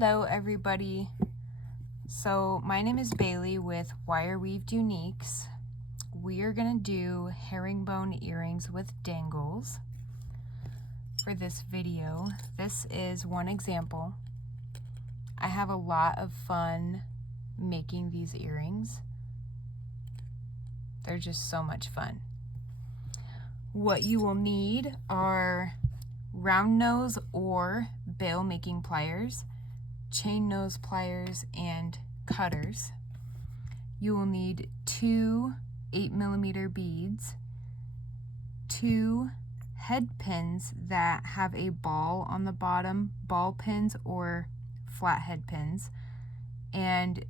Hello everybody. So my name is Bailey with Wire Weaved Uniques. We are going to do herringbone earrings with dangles for this video. This is one example. I have a lot of fun making these earrings. They're just so much fun. What you will need are round nose or bail making pliers, chain nose pliers, and cutters. You will need 2 8mm beads, 2 head pins that have a ball on the bottom, ball pins or flat head pins, and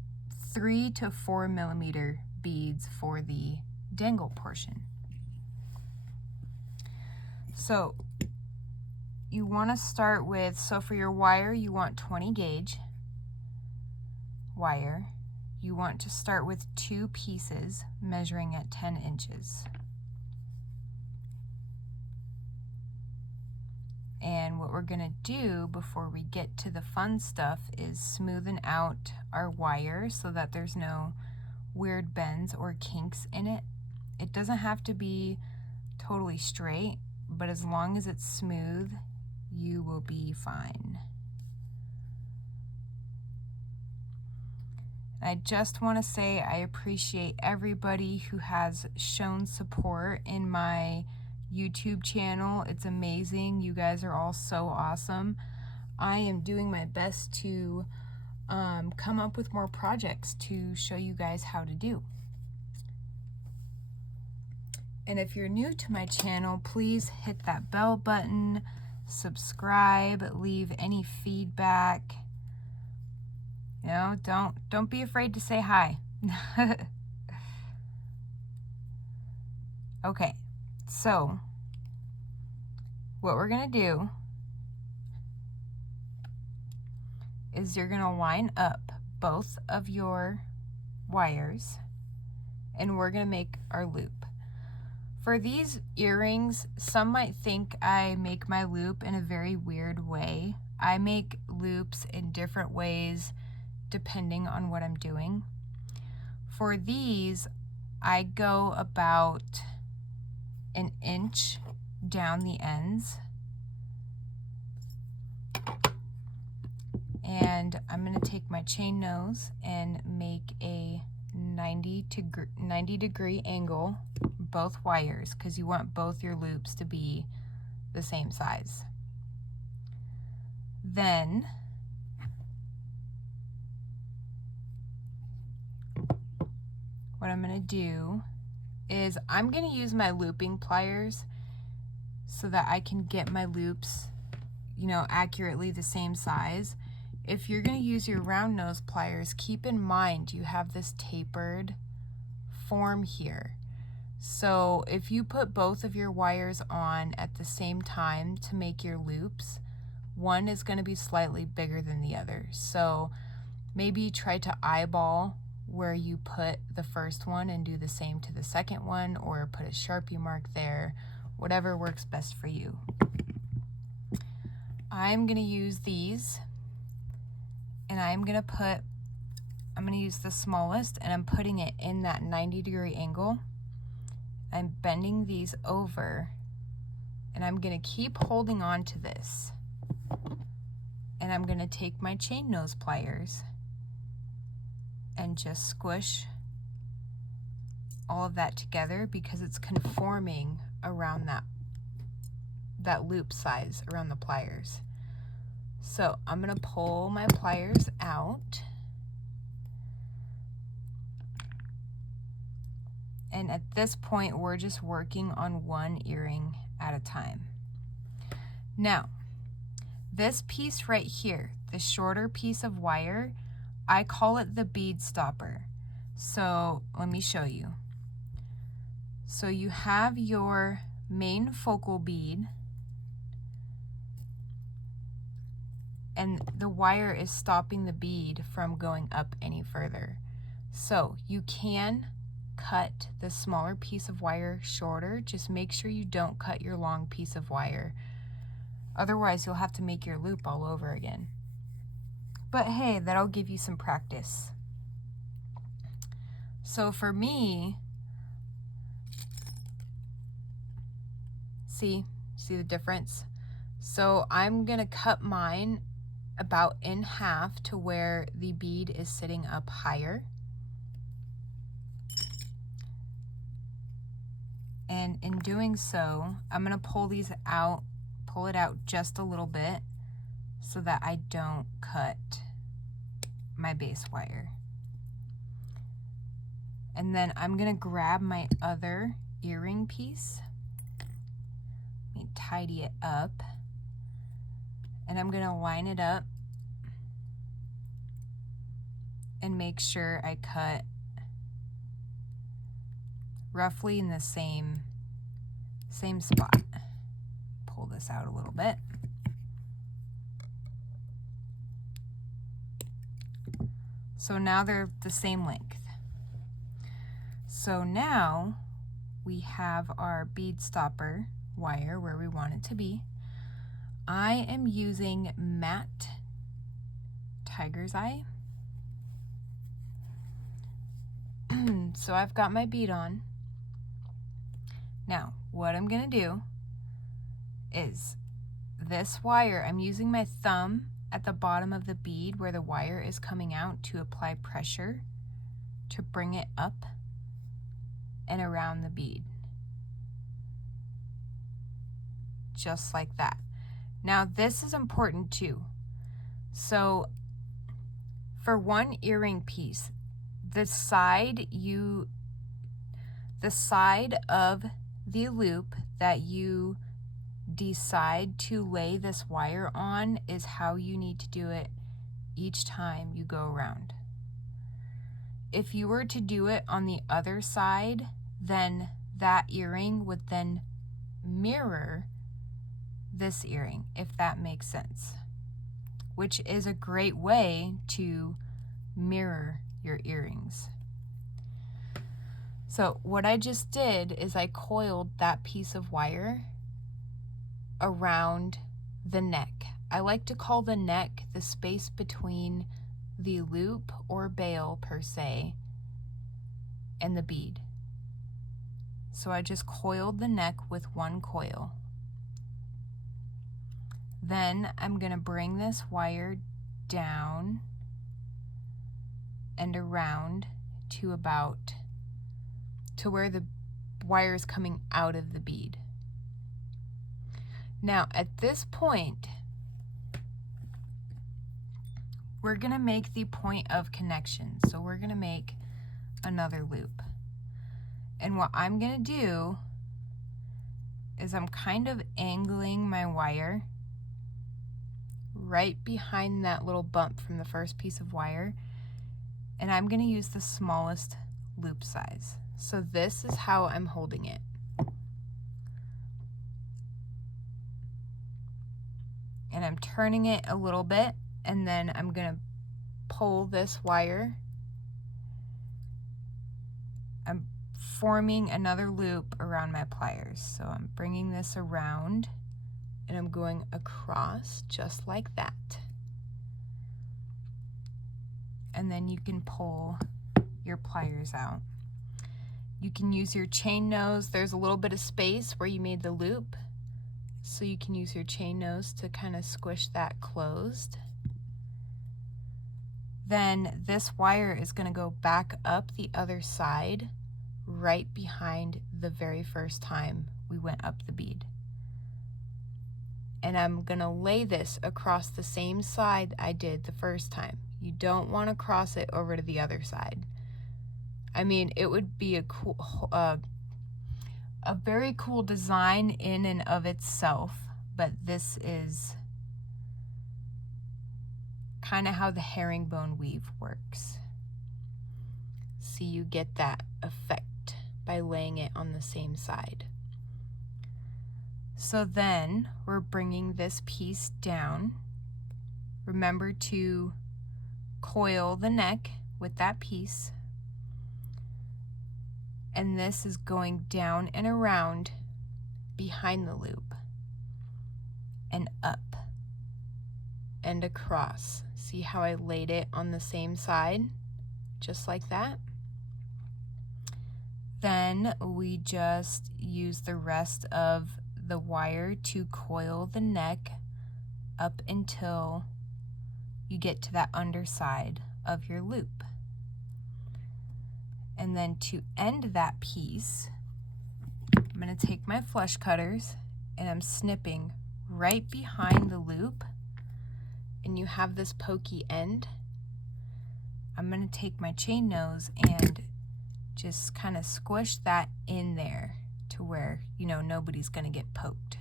3 to 4mm beads for the dangle portion. So you want to start with, so for your wire, you want 20 gauge wire. You want to start with 2 pieces measuring at 10 inches. And what we're going to do before we get to the fun stuff is smoothen out our wire so that there's no weird bends or kinks in it. It doesn't have to be totally straight, but as long as it's smooth, you will be fine. I just want to say I appreciate everybody who has shown support in my YouTube channel. It's amazing. You guys are all so awesome. I am doing my best to come up with more projects to show you guys how to do. And if you're new to my channel, please hit that bell button, subscribe, leave any feedback. You know, don't be afraid to say hi. Okay, so what we're gonna do is you're gonna line up both of your wires and we're gonna make our loop. For these earrings, some might think I make my loop in a very weird way. I make loops in different ways depending on what I'm doing. For these, I go about 1 inch down the ends. And I'm going to take my chain nose and make a 90 degree angle both wires, because you want both your loops to be the same size. Then what I'm going to do is I'm going to use my looping pliers so that I can get my loops, you know, accurately the same size. If you're going to use your round nose pliers, keep in mind you have this tapered form here. So if you put both of your wires on at the same time to make your loops, one is going to be slightly bigger than the other. So maybe try to eyeball where you put the first one and do the same to the second one, or put a Sharpie mark there, whatever works best for you. I'm going to use these, and I'm going to use the smallest, and I'm putting it in that 90 degree angle. I'm bending these over, and I'm going to keep holding on to this. And I'm going to take my chain nose pliers and just squish all of that together, because it's conforming around that loop size around the pliers. So I'm going to pull my pliers out. And at this point, we're just working on one earring at a time. Now, this piece right here, the shorter piece of wire, I call it the bead stopper. So let me show you. So you have your main focal bead, and the wire is stopping the bead from going up any further. So you can cut the smaller piece of wire shorter. Just make sure you don't cut your long piece of wire. Otherwise, you'll have to make your loop all over again. But hey, that'll give you some practice. So for me, see the difference? So I'm gonna cut mine about in half to where the bead is sitting up higher. And in doing so, I'm gonna pull it out just a little bit so that I don't cut my base wire. And then I'm gonna grab my other earring piece, let me tidy it up, and I'm gonna line it up and make sure I cut roughly in the same spot. Pull this out a little bit. So now they're the same length. So now we have our bead stopper wire where we want it to be. I am using matte tiger's eye. So I've got my bead on. Now, what I'm gonna do is this wire, I'm using my thumb at the bottom of the bead where the wire is coming out to apply pressure to bring it up and around the bead. Just like that. Now this is important too. So for one earring piece, the side of the loop that you decide to lay this wire on is how you need to do it each time you go around. If you were to do it on the other side, then that earring would then mirror this earring, if that makes sense, which is a great way to mirror your earrings. So what I just did is I coiled that piece of wire around the neck. I like to call the neck the space between the loop or bail per se and the bead. So I just coiled the neck with one coil. Then I'm going to bring this wire down and around to where the wire is coming out of the bead. Now at this point, we're going to make the point of connection. So we're going to make another loop. And what I'm going to do is I'm kind of angling my wire right behind that little bump from the first piece of wire, and I'm going to use the smallest loop size. So this is how I'm holding it. And I'm turning it a little bit, and then I'm going to pull this wire. I'm forming another loop around my pliers. So I'm bringing this around and I'm going across just like that. And then you can pull your pliers out. You can use your chain nose. There's a little bit of space where you made the loop, so you can use your chain nose to kind of squish that closed. Then this wire is going to go back up the other side right behind the very first time we went up the bead. And I'm going to lay this across the same side I did the first time. You don't want to cross it over to the other side. I mean, it would be a very cool design in and of itself, but this is kind of how the herringbone weave works. See, you get that effect by laying it on the same side. So then we're bringing this piece down. Remember to coil the neck with that piece. And this is going down and around behind the loop and up and across. See how I laid it on the same side? Just like that. Then we just use the rest of the wire to coil the neck up until you get to that underside of your loop. And then to end that piece, I'm going to take my flush cutters and I'm snipping right behind the loop, and you have this pokey end. I'm going to take my chain nose and just kind of squish that in there to where, you know, nobody's going to get poked.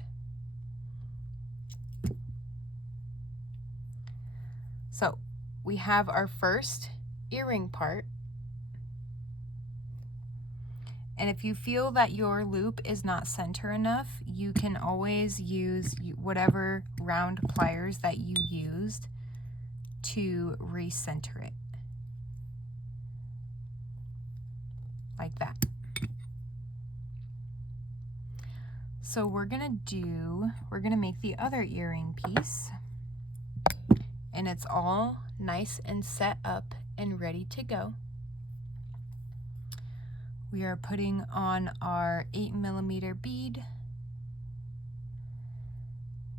So we have our first earring part. And if you feel that your loop is not center enough, you can always use whatever round pliers that you used to recenter it. Like that. So we're gonna make the other earring piece, and it's all nice and set up and ready to go. We are putting on our 8mm bead.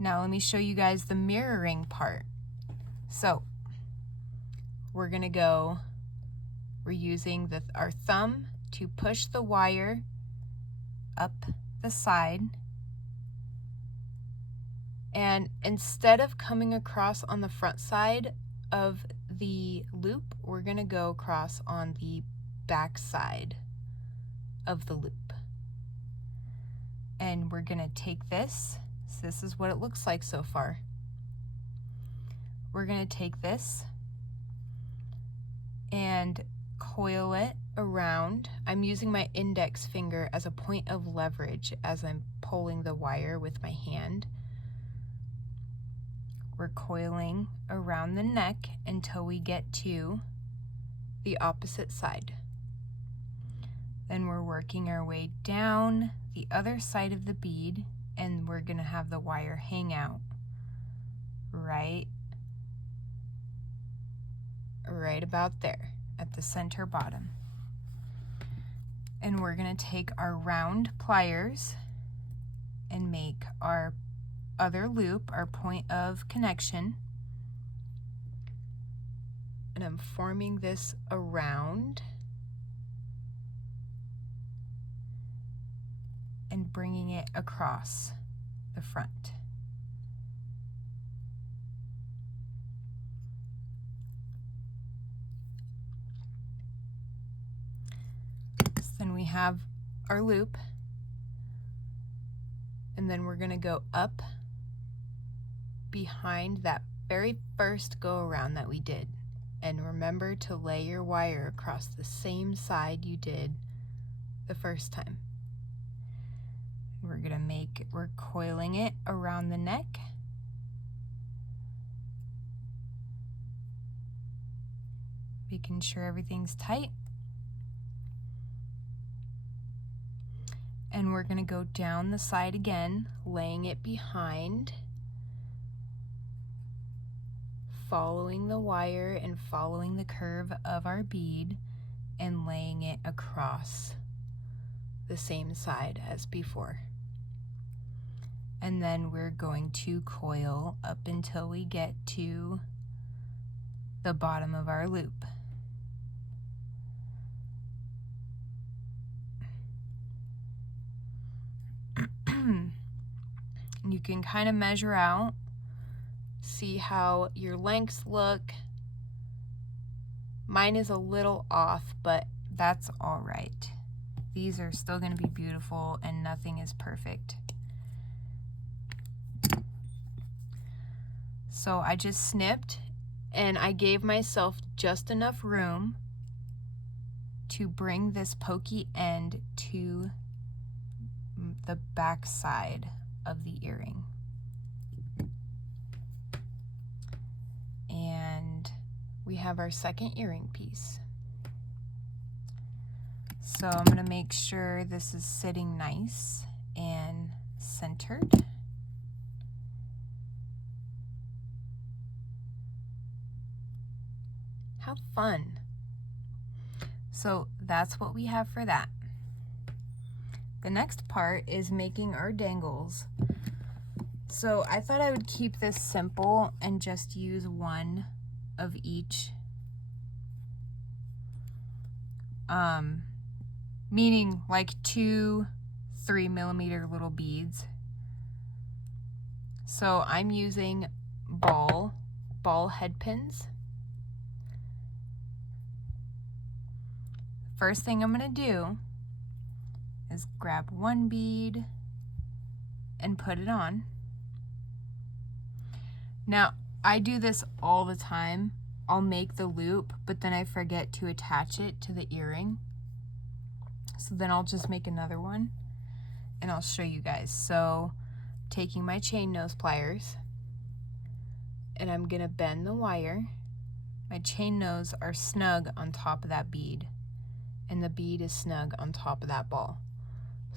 Now let me show you guys the mirroring part. So we're using our thumb to push the wire up the side, and instead of coming across on the front side of the loop, we're gonna go across on the back side of the loop. And we're gonna take this, so this is what it looks like so far. We're gonna take this and coil it around. I'm using my index finger as a point of leverage as I'm pulling the wire with my hand. We're coiling around the neck until we get to the opposite side. Then we're working our way down the other side of the bead, and we're gonna have the wire hang out right about there at the center bottom. And we're gonna take our round pliers and make our other loop, our point of connection. And I'm forming this around and bringing it across the front. Then we have our loop, and then we're gonna go up behind that very first go around that we did. And remember to lay your wire across the same side you did the first time. We're coiling it around the neck. Making sure everything's tight. And we're gonna go down the side again, laying it behind, following the wire and following the curve of our bead and laying it across the same side as before. And then we're going to coil up until we get to the bottom of our loop. You can kind of measure out, see how your lengths look. Mine is a little off, but that's all right. These are still going to be beautiful, and nothing is perfect. So I just snipped, and I gave myself just enough room to bring this pokey end to the back side of the earring. And we have our second earring piece. So I'm going to make sure this is sitting nice and centered. How fun. So that's what we have for that. The next part is making our dangles. So I thought I would keep this simple and just use one of each. Meaning like 2 3mm little beads. So I'm using ball headpins. First thing I'm going to do is grab one bead and put it on. Now, I do this all the time. I'll make the loop, but then I forget to attach it to the earring. So then I'll just make another one and I'll show you guys. So, taking my chain nose pliers and I'm gonna bend the wire. My chain nose are snug on top of that bead and the bead is snug on top of that ball.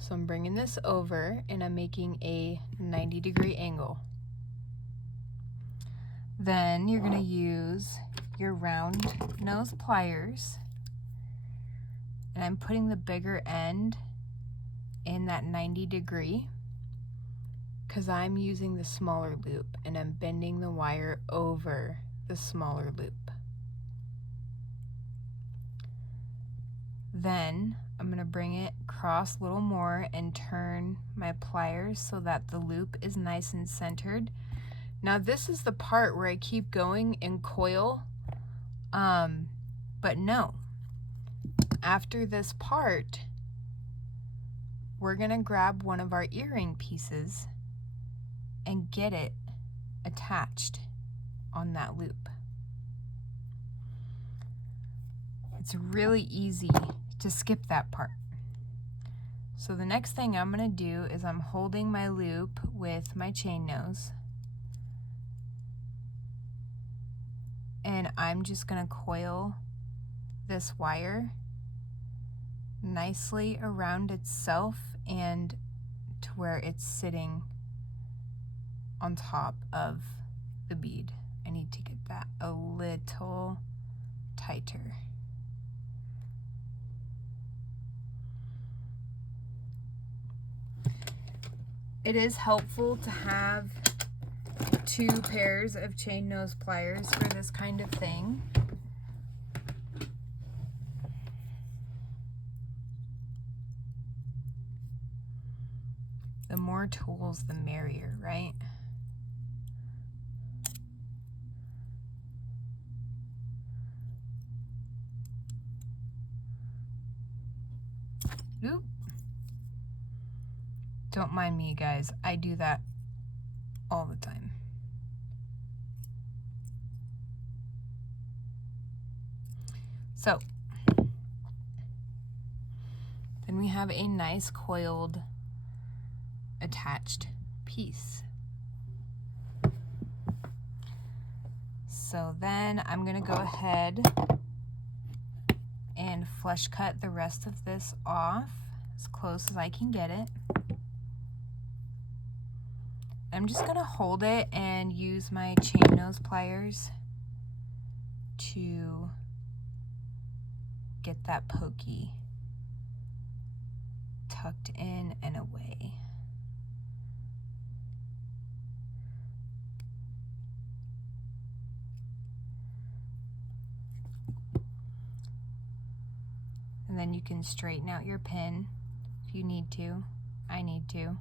So I'm bringing this over and I'm making a 90-degree angle. Then you're gonna use your round nose pliers and I'm putting the bigger end in that 90-degree because I'm using the smaller loop and I'm bending the wire over the smaller loop. Then I'm going to bring it across a little more and turn my pliers so that the loop is nice and centered. Now this is the part where I keep going and coil, but no. After this part, we're gonna grab one of our earring pieces and get it attached on that loop. It's really easy to skip that part. So the next thing I'm gonna do is I'm holding my loop with my chain nose and I'm just gonna coil this wire nicely around itself and to where it's sitting on top of the bead. I need to get that a little tighter. It is helpful to have 2 pairs of chain nose pliers for this kind of thing. The more tools, the merrier, right? Oop. Don't mind me, guys. I do that all the time. So, then we have a nice coiled attached piece. So then I'm gonna go ahead and flush cut the rest of this off as close as I can get it. I'm just gonna hold it and use my chain nose pliers to get that pokey tucked in and away. And then you can straighten out your pin if you need to. I need to.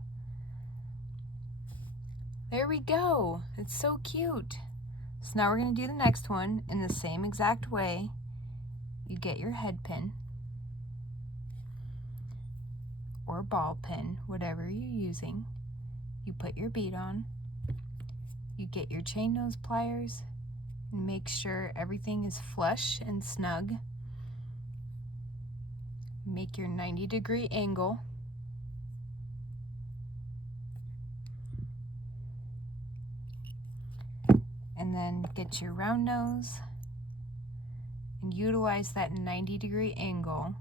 There we go. It's so cute. So now we're going to do the next one in the same exact way. You get your head pin or ball pin, whatever you're using. You put your bead on. You get your chain nose pliers and make sure everything is flush and snug. Make your 90-degree angle. And then get your round nose and utilize that 90-degree angle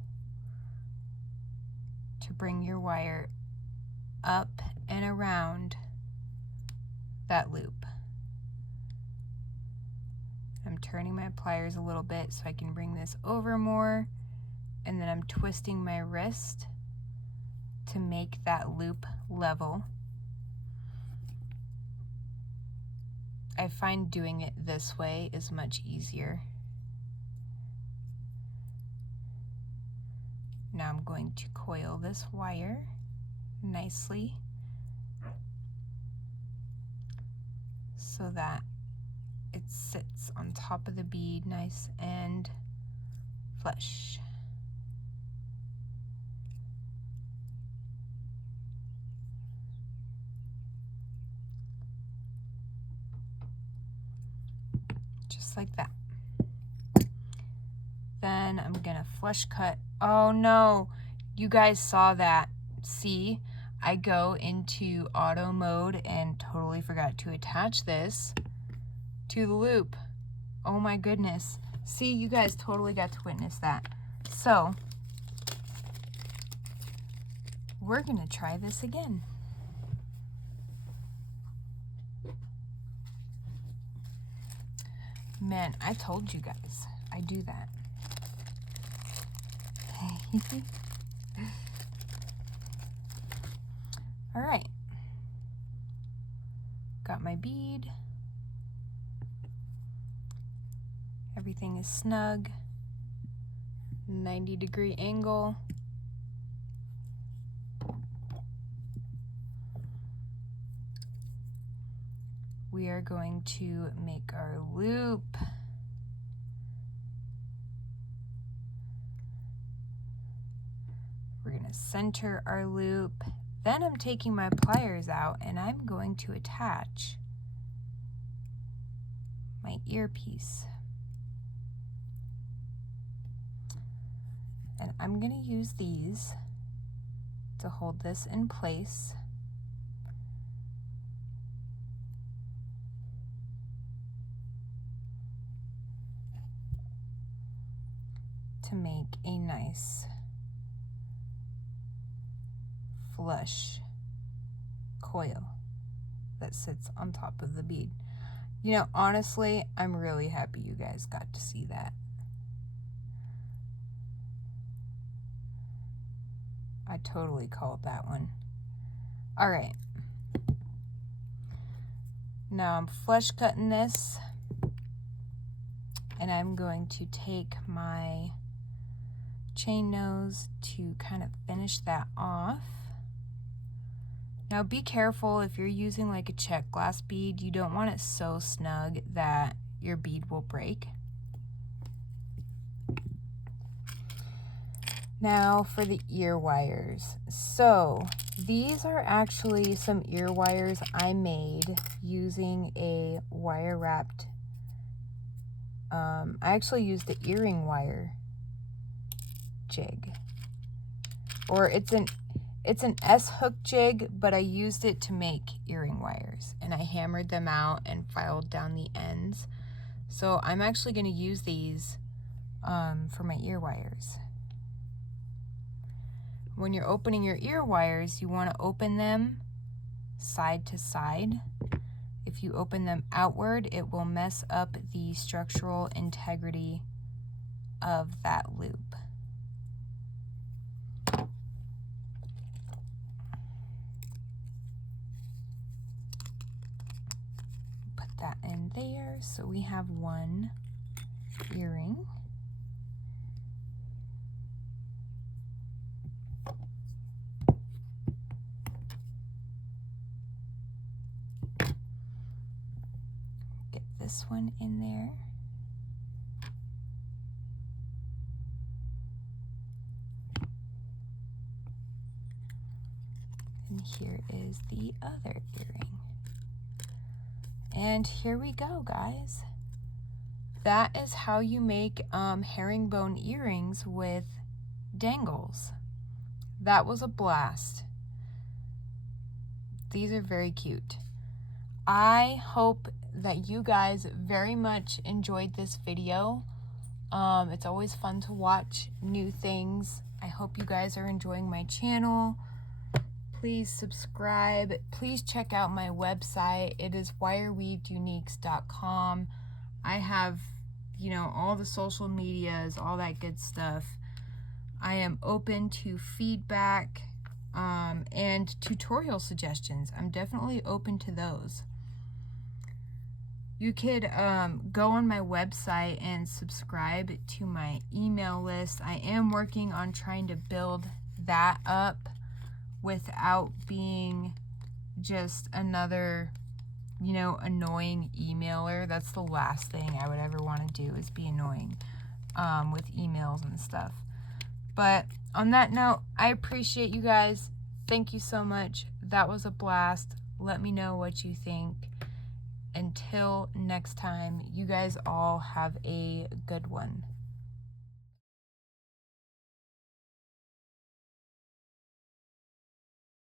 to bring your wire up and around that loop. I'm turning my pliers a little bit so I can bring this over more, and then I'm twisting my wrist to make that loop level. I find doing it this way is much easier. Now I'm going to coil this wire nicely so that it sits on top of the bead nice and flush. Just like that. Then I'm gonna flush cut. Oh no, you guys saw that. See, I go into auto mode and totally forgot to attach this to the loop. Oh my goodness. See, you guys totally got to witness that. So, we're gonna try this again. Man, I told you guys, I do that. All right, got my bead. Everything is snug. 90-degree angle. We are going to make our loop. We're going to center our loop. Then I'm taking my pliers out and I'm going to attach my earpiece. And I'm going to use these to hold this in place. To make a nice flush coil that sits on top of the bead. You know, honestly, I'm really happy you guys got to see that. I totally called that one. All right. Now I'm flush cutting this, and I'm going to take my chain nose to kind of finish that off. Now be careful if you're using like a check glass bead, you don't want it so snug that your bead will break. Now for the ear wires. So these are actually some ear wires I made using a wire wrapped, I actually used the earring wire jig, or it's an S-hook jig, but I used it to make earring wires, and I hammered them out and filed down the ends. So I'm actually going to use these for my ear wires. When you're opening your ear wires, you want to open them side to side. If you open them outward, it will mess up the structural integrity of that loop. Put that in there, so we have one earring. Get this one in there. And here is the other earring. And here we go, guys. That is how you make herringbone earrings with dangles. That was a blast. These are very cute. I hope that you guys very much enjoyed this video. It's always fun to watch new things. I hope you guys are enjoying my channel. Please subscribe. Please check out my website. It is wireweaveduniques.com. I have you know, all the social medias, all that good stuff. I am open to feedback and tutorial suggestions. I'm definitely open to those. You could go on my website and subscribe to my email list. I am working on trying to build that up without being just another, you know, annoying emailer. That's the last thing I would ever want to do, is be annoying with emails and stuff. But on that note, I appreciate you guys. Thank you so much. That was a blast. Let me know what you think. Until next time, you guys all have a good one.